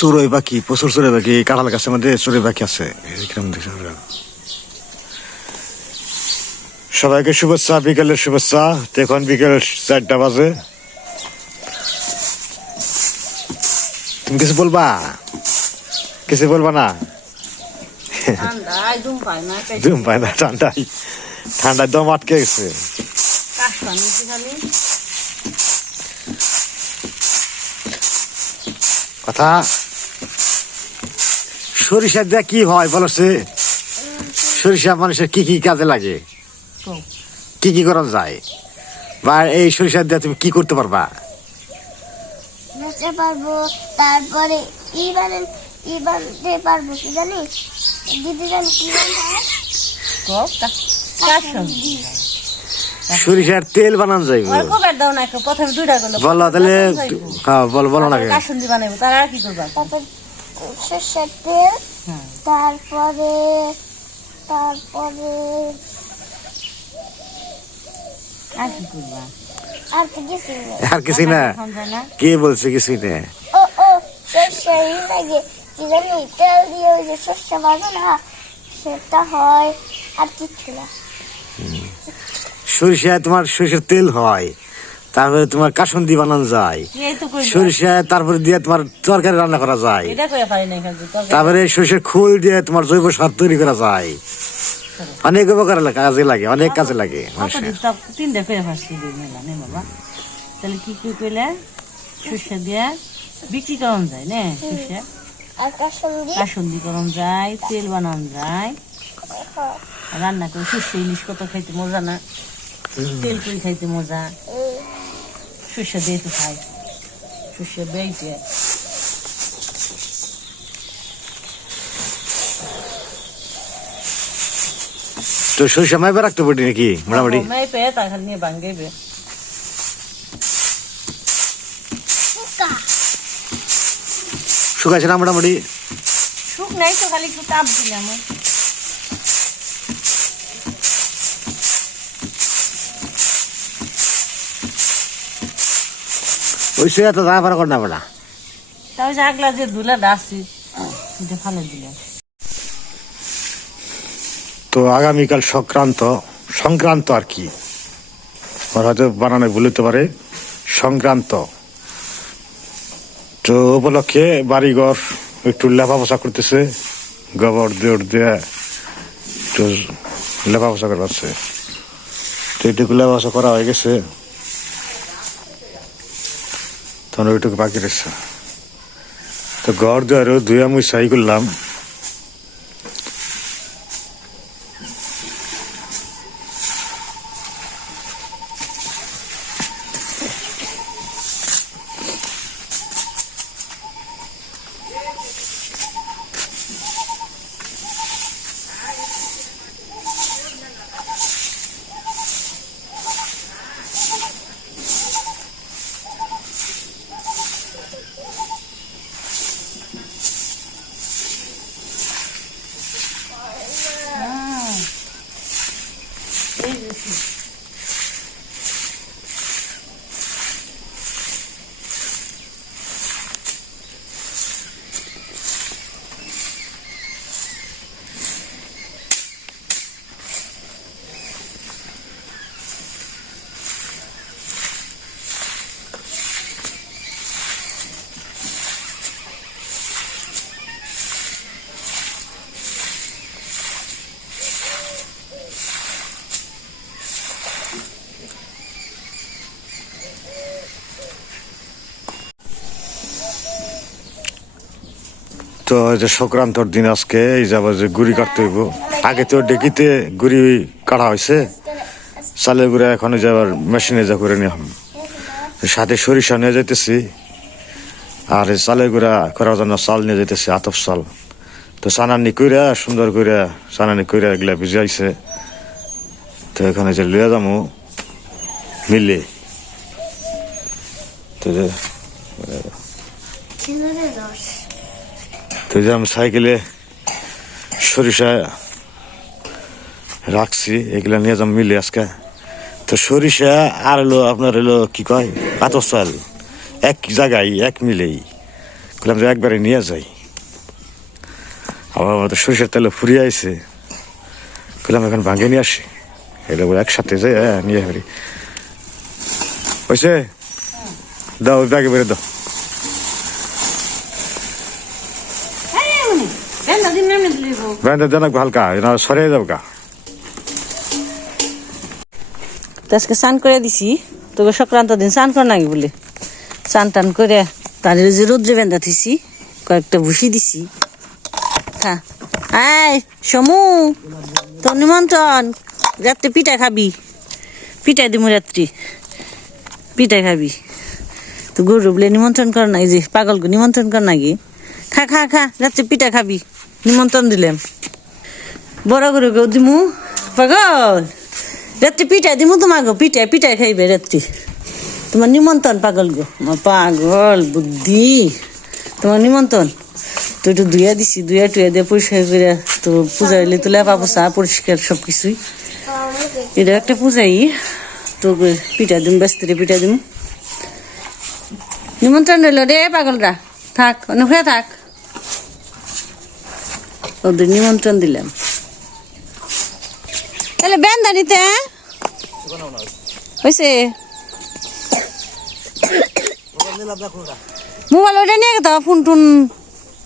চড়ুই পাখি প্রচুর চড়ুই পাখি কাঁঠাল গাছের মধ্যে চড়ুই পাখি আছে। সবাইকে শুভেচ্ছা বিকেলের শুভেচ্ছা। এখন বিকেল চারটা বাজে। তুমি কিছু বলবা? কিছু বলবা না? ঠান্ডায় দুম পায় না ঠান্ডায়। ঠান্ডায় দম আটকে গেছে। কথা? সরিষা দিয়ে কি হয় বলো সে? সরিষা মানুষের কি কি কাজে লাগে? কি কি করা যায়? বা এই সরিষা দিয়ে তুমি কি করতে পারবা? পারব তারপরে ই বানান ই বানতে পারব কি জানিস দিদি জানি কি সরিষার তেল বানানো যাইব। বলো তাহলে হ্যাঁ বল বলো না কাশ তার আর কি করবা? তারপর সর্ষের তেল হ্যাঁ তারপরে তারপরে আর কি করবা? আর কি কিছু নেই। আর কিছু না। কে বলছে কিছুই না? ও ও সর্ষে লাগে কি জানি তেল দিয়ে ওই যে সর্ষে না সেটা হয় আর কিচ্ছু না। সরিষা তোমার সরিষার তেল হয়। তারপরে তোমার কাসন্দি বানানো যায়। এই সরিষা তারপরে দিয়ে তোমার তরকারি রান্না করা যায়। তারপরে সরিষার খোল দিয়ে তোমার জৈব সার তৈরি করা যায়। অনেক উপকার কাজে লাগে অনেক কাজে লাগে তাহলে কি কি কইলে? সর্ষে দিয়ে বিক্রি করন যায় নে সর্ষে। আর কাসন্দি? কাসন্দি যায় তেল বানান যায়। রান্না করে সর্ষে ইলিশ কত খাইতে মজা না। তেল করে খাইতে মজা। সর্ষে দিয়ে তো খাই সর্ষে বেইতে তো সরিষা মাইবে রাখতে পারি নাকি? মোটামুটি? তার খালি নিয়ে ভাঙ্গেবে শুকা। শুকাইছে না মোটামুটি? সুখ নাই তো খালি একটু তাপ দিলাম। ওই সে এত দাঁড়া করে না বেলা তাও যে আগলা যে ধুলা ডাসছি এটা ফালে দিলাম তো আগামীকাল সংক্রান্ত সংক্রান্ত আর কি। ওর হয়তো বানানো বলতে পারে। সংক্রান্ত। তো উপলক্ষে বাড়িঘর একটু লেপা পোষা করতেছে। গোবর দিয়ে দিয়ে একটু লেপা পোষা করাচ্ছে তো এইটুকু লেপা পোষা করা হয়ে গেছে। তখন ওইটুকু বাকি রয়েছে তো ঘর দুয়ারও ধুয়ে আমি সাই করলাম তো যে সংক্রান্তর দিন আজকে, এই যাব যে গুড়ি কাটতে হইব। আগে তো ডেকিতে গুড়ি কাটা হয়েছে চালের গুঁড়া এখন যে আবার মেশিনে যা করে নিয়ে সাথে সরিষা নিয়ে যাইতেছি। আর এই চালের গুঁড়া করার জন্য চাল নিয়ে যাইতেছি, আতপ চাল। তো চানানি কইরা, সুন্দর কইরা, চানানি কইরা এগুলা ভিজাইছে। তো এখানে যে লইয়া যাব মিলে। তো তো যে আমি সাইকেলে সরিষা রাখছি, এগুলা নিয়ে যাম মিলে আজকে। তো সরিষা আর হলো আপনার হলো কি কয়? কাতর চাল। এক জায়গায়, এক মিলেই। বললাম যে একবারে নিয়ে যাই। আবার আমাদের সরিষার তেলে ফুরিয়ে আইছে। বললাম এখন ভাঙে নিয়ে আসি। এটা বলে একসাথে যাই হ্যাঁ নিয়ে হারি হয়েছে দাও ব্যাগে বেরো দাও বেন্দা দিন এমনি দিলিব ব্যান্ডের দেন হালকা না সরে যাব গা। তো আজকে দিছি। তোকে সংক্রান্ত দিন স্নান কর নাকি বলে? স্নান টান করে তার যে রোদ্রে বেঁধা দিছি কয়েকটা ভুসি দিছি। খা। আয় সমু, তোর নিমন্ত্রণ, রাত্রে পিঠা খাবি। পিঠা দিমু রাত্রি। পিঠা খাবি। তো গরু বলে নিমন্ত্রণ কর নাই যে পাগলকে নিমন্ত্রণ কর নাকি? খা খা খা, রাত্রে পিঠা খাবি। নিমন্ত্রণ দিলাম। বড় গরুকেও দিমু। পাগল। রাত্রি পিঠাই দিমু তোমাকে, পিঠাই পিঠাই খাইবে রাত্রি। তোমার নিমন্ত্রণ পাগল গো। পাগল বুদ্ধি। তোমার নিমন্ত্রণ। তো একটু দিছি, ধুইয়া টুইয়া দিয়ে পরিষ্কার করে তো পূজা হইলে তো লেপা পোসা পরিষ্কার সব কিছুই এটা একটা পূজাই। তো পিঠা দিম ব্যস্তরে পিঠা দিম। নিমন্ত্রণ রইল রে পাগলরা। থাক অনেক থাক। ওদের নিমন্ত্রণ দিলাম। তাহলে বেন্দানিতে হয়েছে মোবাইল ওটা নিয়ে গেতো ফোন টুন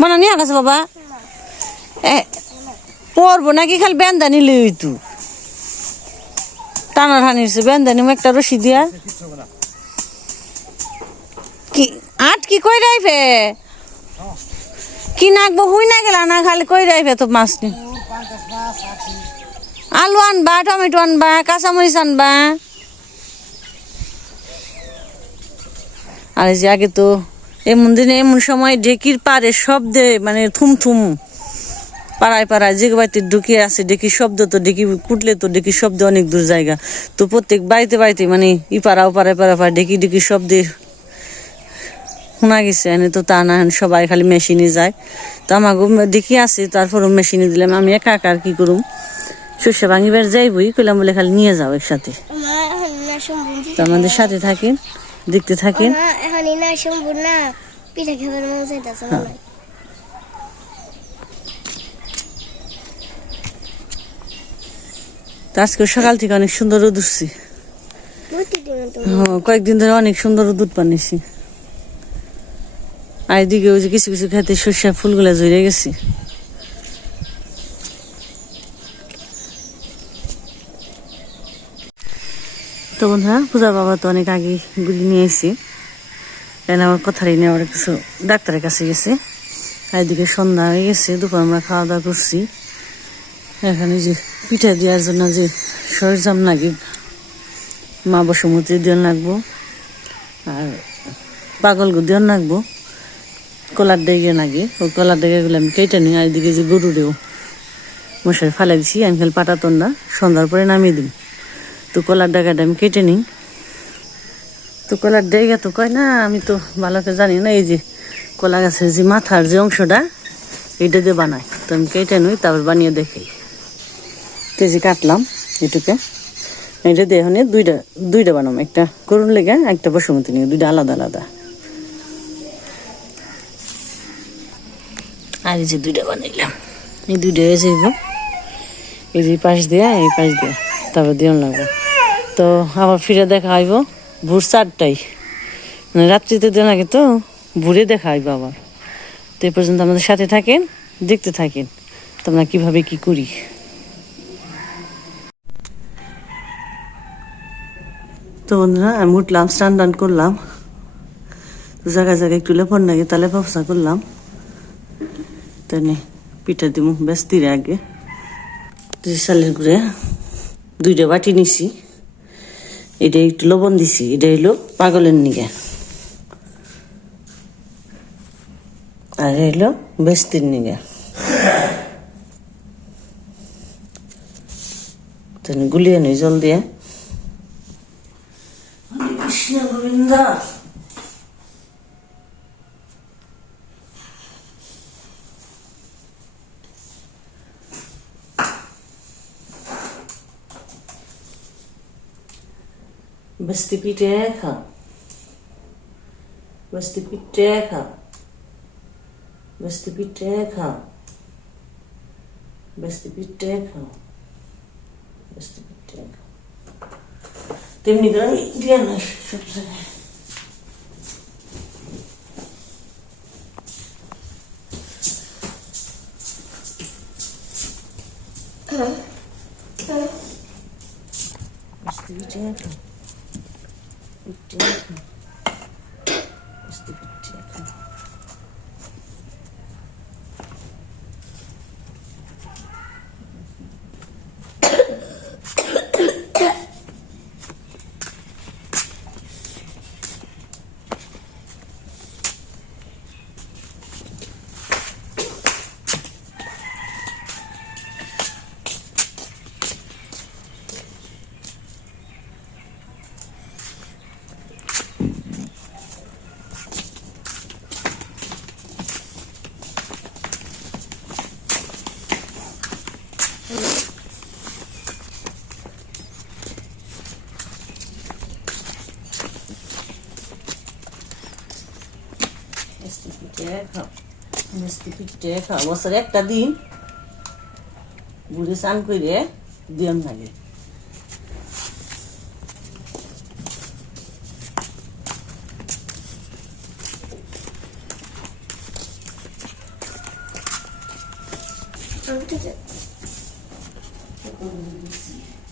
মানে নিয়ে গেছে বাবা। এ পড়ব নাকি খালি বেন্দানি লই তু টানা টানিছে বেন্দানি একটা রশি দিয়া। কি, আট কি কই রাইফে? কি নাকবো হুই না গেলা না, খালি কই রাইফে তো মাছ নি আলু আনবা, টমেটো আনবা, কাঁচামরিচ আনবা। আর যে আগে তো এমন দিনে এমন সময় ঢেকির পারে শব্দে মানে থুম থুম পাড়ায় পাড়ায় যে বাড়িতে ঢুকে আছে ডেকি শব্দ তো ডেকি কুটলে তো ডেকি শব্দ অনেক দূর জায়গা। তো প্রত্যেক বাড়িতে বাড়িতে মানে ই পাড়া ও পাড়ায় পাড়া পাড়া ডেকি ডেকি শব্দে শোনা গেছে এনে তো তা না সবাই খালি মেশিনে যায়। তো আমাকে দেখি আছে তারপরও মেশিনে দিলাম আমি একা একা আর কি করুম। শস্য ভাঙিবার যাইবই কইলাম বলে খালি নিয়ে যাও একসাথে। তো আমাদের সাথে থাকেন দেখতে থাকেন। হয়। আজকে সকাল থেকে অনেক সুন্দর রোদ উঠছি। হ্যাঁ, কয়েকদিন ধরে অনেক সুন্দর দুধ পানিছি আর এদিকে ওই যে কিছু কিছু খেতে সর্ষা ফুলগুলা জড়িয়ে গেছে। তো বন্ধুরা, পূজা বাবা তো অনেক আগে গুলি নিয়ে এসেছি। এখানে আমার কথারই নিয়ে আবার কিছু ডাক্তারের কাছে গেছে। আর এদিকে সন্ধ্যা হয়ে গেছে, দুপুর আমরা খাওয়া দাওয়া করছি। এখানে যে পিঠা দেওয়ার জন্য যে সরঞ্জাম লাগে, মা বসুমতি দিন লাগবো, আর পাগল দিন লাগবো। কলার ডেগে লাগে ওই কলার ডেগেগুলো আমি কেটে নিই আর এদিকে যে গরু গরুরেও মশারি ফালাই দিছি, আমি খালি পাটাতন না সন্ধ্যার পরে নামিয়ে দিই তো কলার ডেগাটা আমি কেটে নিই। তো কলার ডেগা তো কয়, না, আমি তো ভালো করে জানি না, এই যে কলা গাছের যে মাথার যে অংশটা, এইটা দিয়ে বানায় তো আমি কেটে নিই, তারপর বানিয়ে দেখি। কেজি কাটলাম এটুকে। এটা দিয়ে এখন দুইটা দুইটা বানাম একটা করুন লেগে, একটা বসুমতি নিয়ে, দুইটা আলাদা আলাদা। আর এই যে দুইটা বানাইলাম। এই দুইটা হয়ে যাইব। এই যে পাশ দিয়া, এই পাশ দিয়া। তারপর দিয়ন লাগবো তো আবার ফিরে দেখা হইব ভোর চারটাই মানে রাত্রিতে দেন আগে তো ভোরে দেখা হইব আবার। তো এই পর্যন্ত আমাদের সাথে থাকেন, দেখতে থাকেন। তোমরা কীভাবে কি করি। তো বন্ধুরা, আমি উঠলাম স্নান টান করলাম। জায়গায় জায়গায় একটু লেপন লাগে, তাহলে ব্যবসা করলাম। তাই পিঠা দিমু, বেশ তীরে আগে। সালের ঘুরে দুইটা বাটি নিছি। এটা একটু লবণ দিছি, এটা হইল পাগলের নিগে। আর হইল বেস্তির নিগে। তাহলে গুলিয়ে নি জল দিয়ে। Krishna Govinda. Vestipideha. Vestipideha. Vestipideha. Vestipideha. Vestipideha. Tym nie gramy Indiana Dobrze. Vestipideha. o. খাও বছরে একটা দিন বুড়ি স্নান করে দিয়ম লাগে Cakep. Bagus.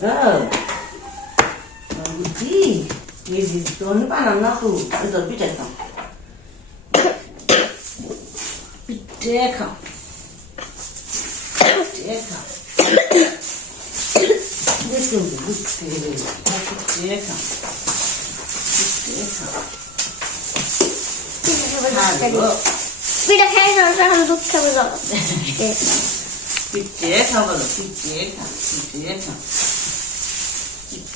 Ni di tuan panam nak tu. Itu pita kau. Pita kau. Pita betul. Pita kau. Pita. পিঠা না এখন দুধ খাবে যাও Pita kau baru. Pita kau. Pita kau. Pita kau. Pita. Wis. Dah, dah, dah. Pita kau. Kali ni beri. ওই খাসকে তোর কি রে খেবে নিতে দিছি তো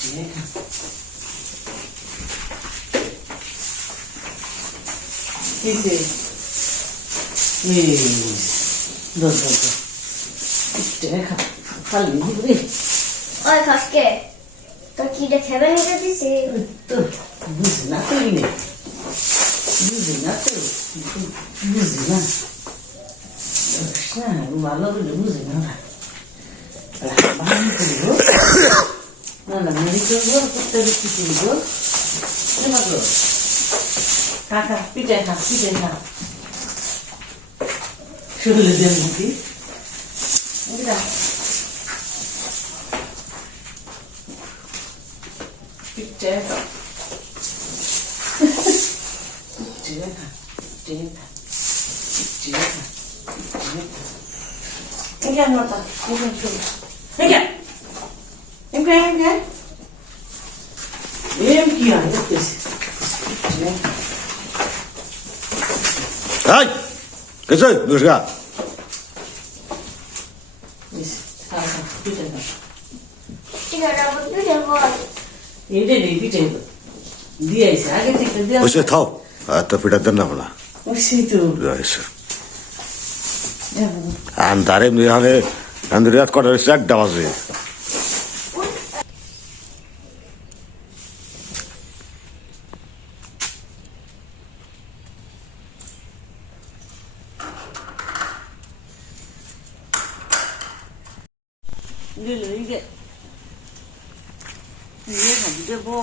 বুঝি না তুই বুঝি না তো বুঝি না ভালো করে বুঝি না বাড়ি করব না মেরি করব করতে কি করব? কাকা পিঠে খা পিঠে খা। শরীরে দেন বুঝলাম পিঠে খা। পিঠে খা পিঠে খা পিঠে খা পিঠে খা। mata. Enggak, enggak. Enggak. Enggak, enggak. Em কি হয় দেখতেছি এই কিছু দুর্গা পিঠে খা ঠিক আছে আমার পিঠে বল এটা নেই পিঠে দিয়ে আগে থেকে দিয়ে বসে থাও এত পিঠা দেন না বলা তো আন্ধারে রাত কটা হয়েছে একটা 이게 이게 이해가 안 되고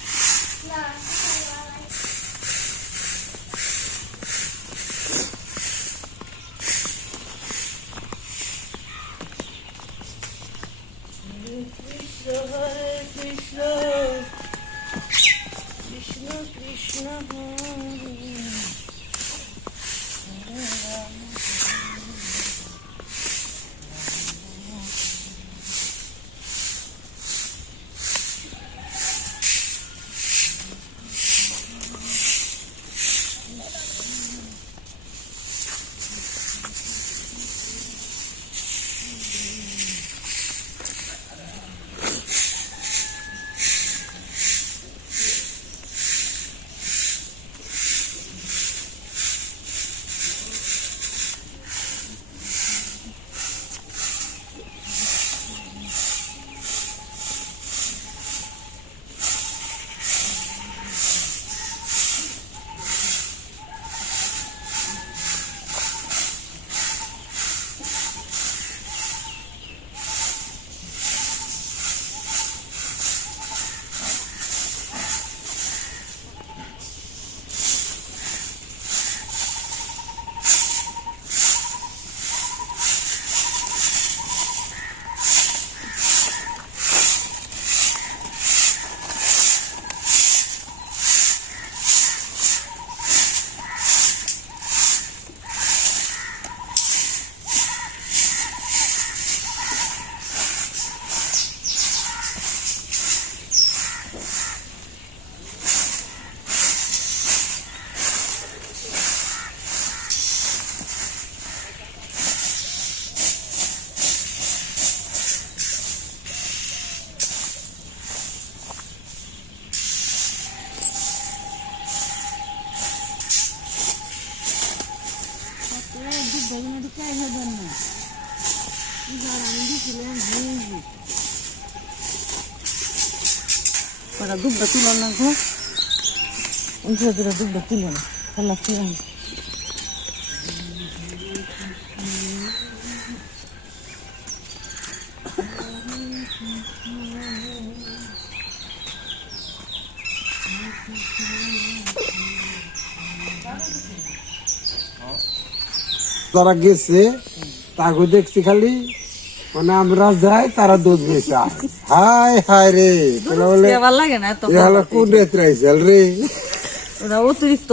ওরা দুধটা তুলো না গো ধীরে ধীরে দুধটা তুলো না খেলা তুলো না যারা গেছে তাকে দেখছি খালি মানে আমরা যাই তারা দুধ বেচা হাই হাই রে তাহলে লাগে না তো এ হলো কোন রে? অতিরিক্ত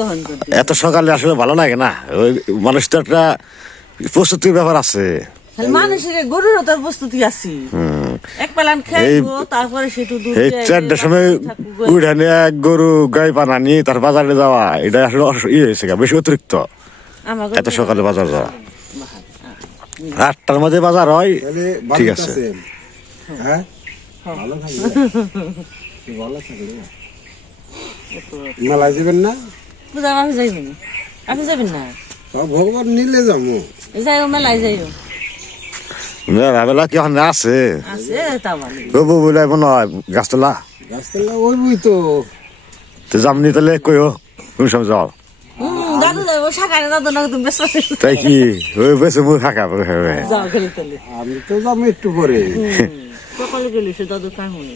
এত সকালে আসলে ভালো লাগে না? ওই মানুষ তো একটা প্রস্তুতির ব্যাপার আছে। মানুষের গরুর তার প্রস্তুতি আছি এক পেলান খাইবো তারপরে সেটু দুধ এই চারটার সময়। এক গরু গাই পানা নিয়ে তার বাজারে যাওয়া এটা আসলে অস- ইয়ে হয়েছে বেশি অতিরিক্ত। এত সকালে বাজার যাওয়া। আটটার মধ্যে বাজার হয় ঠিক আছে। হ্যাঁ? ভালো থাকলে ভালো থাকলে মেলা যাবেন না? পূজা যাইবেন আপনি যাবেন না? ভগবান নিলে যাব। যাইও মেলায় যাইও। বেলা কি ওখানে আছে? তবু বলে মনে হয় গাছতলা। গাছতলা তো। তাহলে কইও কোন সময় যাও তাই কি? ওই বেশি মুখ তাহলে আমি তো যাব একটু পরে। সকালে গেলি সে দাদু কাম হয়ে